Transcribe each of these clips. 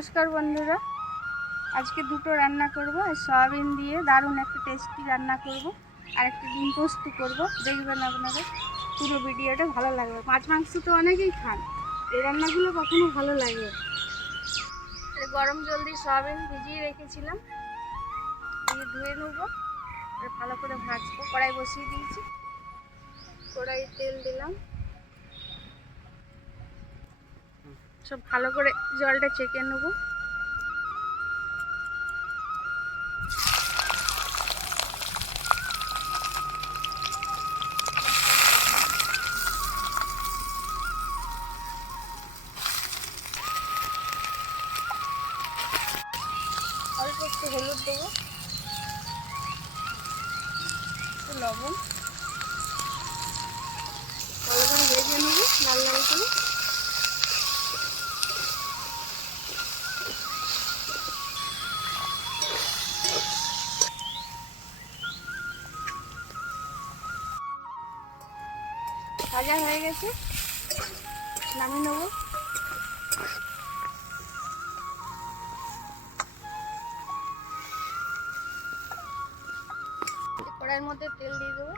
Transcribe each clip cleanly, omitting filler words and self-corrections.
নমস্কার বন্ধুরা, আজকে দুটো রান্না করব। সয়াবিন দিয়ে দারুণ একটা টেস্টি রান্না করব আর একটা ডিম পোস্ত করব। দেখবেন আপনারা পুরো ভিডিওটা, ভালো লাগবে। মাছ মাংস তো অনেকেই খান, এই রান্নাগুলো কখনো ভালো লাগে। গরম জল দিয়ে সয়াবিন ভিজিয়ে রেখেছিলাম, দিয়ে ধুয়ে নেবো, ভালো করে ভাজবো। কড়াই বসিয়ে দিয়েছি, কড়াই তেল দিলাম, সব ভালো করে জলটা চেকে নেবো। অল্প একটু হলুদ দেবো, একটু লবণ, ভালো করে ভেজে নেবো লাল লাল করে। ভাজা হয়ে গেছে, নামিয়ে নেবো। কড়াইয়ের মধ্যে তেল দিয়ে দেবো,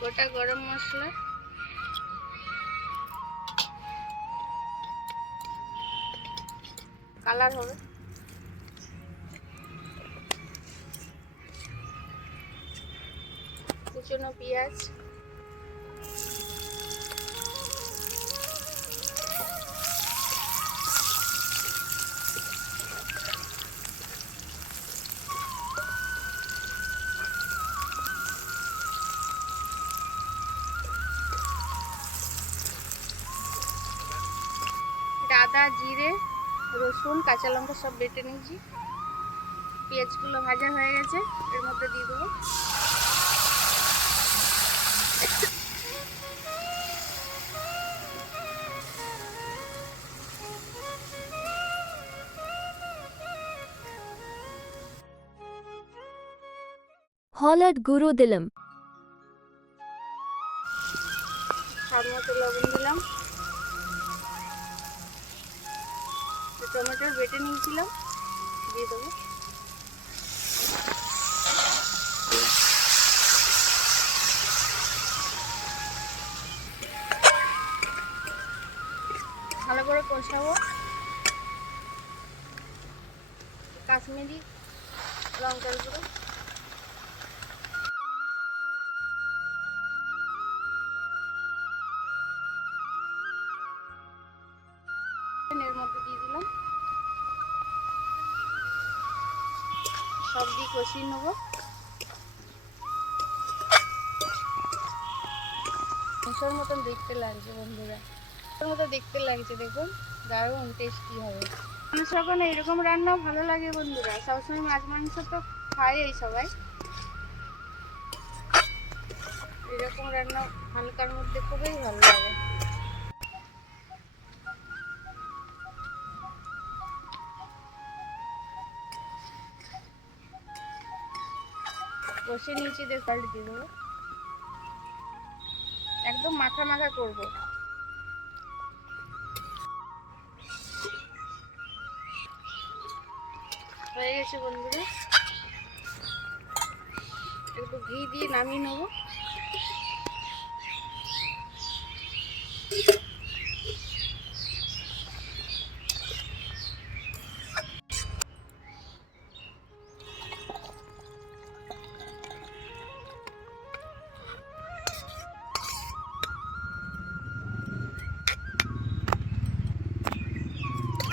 গোটা গরম মশলা, কালার হবে, কুচনো পেঁয়াজ, আদা, জিরে, রসুন, কাঁচা লঙ্কা সব বেটে নিয়েছি। পেঁয়াজগুলো ভাজা হয়ে গেছে, এর মধ্যে দিয়ে দেবো। হলুদ গুঁড়ো দিলাম, স্বাদ মতো লবণ দিলাম, টমেটো বেটে নিয়েছিলাম দিয়ে দেবো। ভালো করে কষাবো। কাশ্মীরি লঙ্কার গুঁড়ো, এর মধ্যে দিয়ে দিলাম, সব দিয়ে কষিয়ে নেবো। মাংসের মতন দেখতে লাগছে বন্ধুরা, মাংসের মতো দেখতে লাগছে, দেখুন দারুণ টেস্টি হবে। মানুষ এখন এরকম রান্নাও ভালো লাগে বন্ধুরা, সবসময় মাছ মাংস তো খায় এই সবাই, এরকম রান্না হালকার মধ্যে খুবই ভালো লাগে। কষে নিচে দিয়ে সল্ট দিয়ে দেবো, একদম মাখা মাখা করবো। হয়ে গেছে বন্ধুরা, একটু ঘি দিয়ে নামিয়ে নেবো।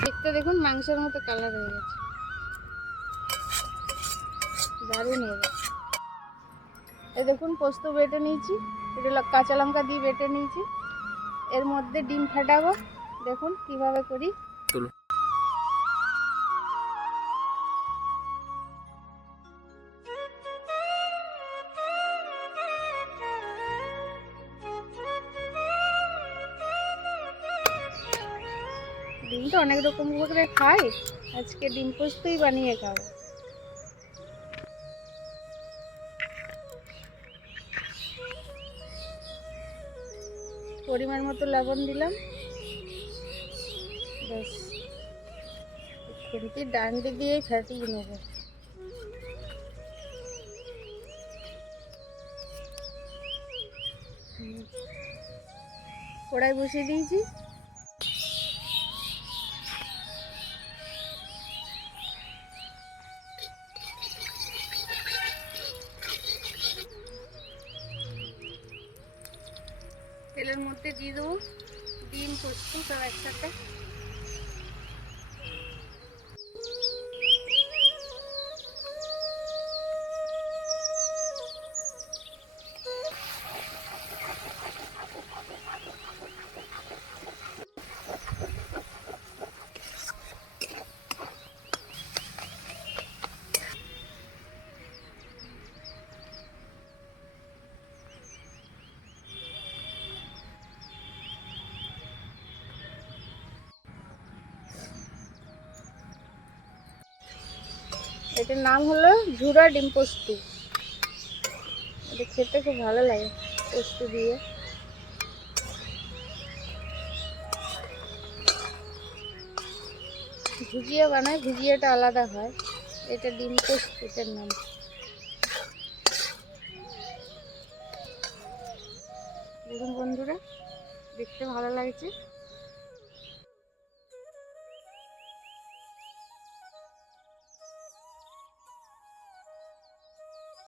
দেখতে দেখুন মাংসের মতো কালার হয়ে গেছে, দারুণ হবে। এই দেখুন পোস্ত বেটে নিয়েছি, এটা কাঁচা লঙ্কা দিয়ে বেটে নিয়েছি, এর মধ্যে ডিম ফাটাবো। দেখুন কিভাবে করি। ডিম তো অনেক রকম করে খাই, আজকে ডিম পোস্তই বানিয়ে খাবো। পরিমাণ মতো লবণ দিলাম, ব্যাস খুন্তির ডান্ডি দিয়েই ফাটিয়ে নেব। কড়াই বসিয়ে দিয়েছি। তেলের মধ্যে দিয়ে দেবো ডিম পোস্ত সব একসাথে। এটার নাম হলো ঝুরা ডিম পোস্ত। এটা খেতে খুব ভালো লাগে পোস্ত দিয়ে। ভুজিয়া বানায়, ভুজিয়াটা আলাদা হয়, এটা ডিম পোস্ত এটার নাম। দেখুন বন্ধুরা, দেখতে ভালো লাগছে।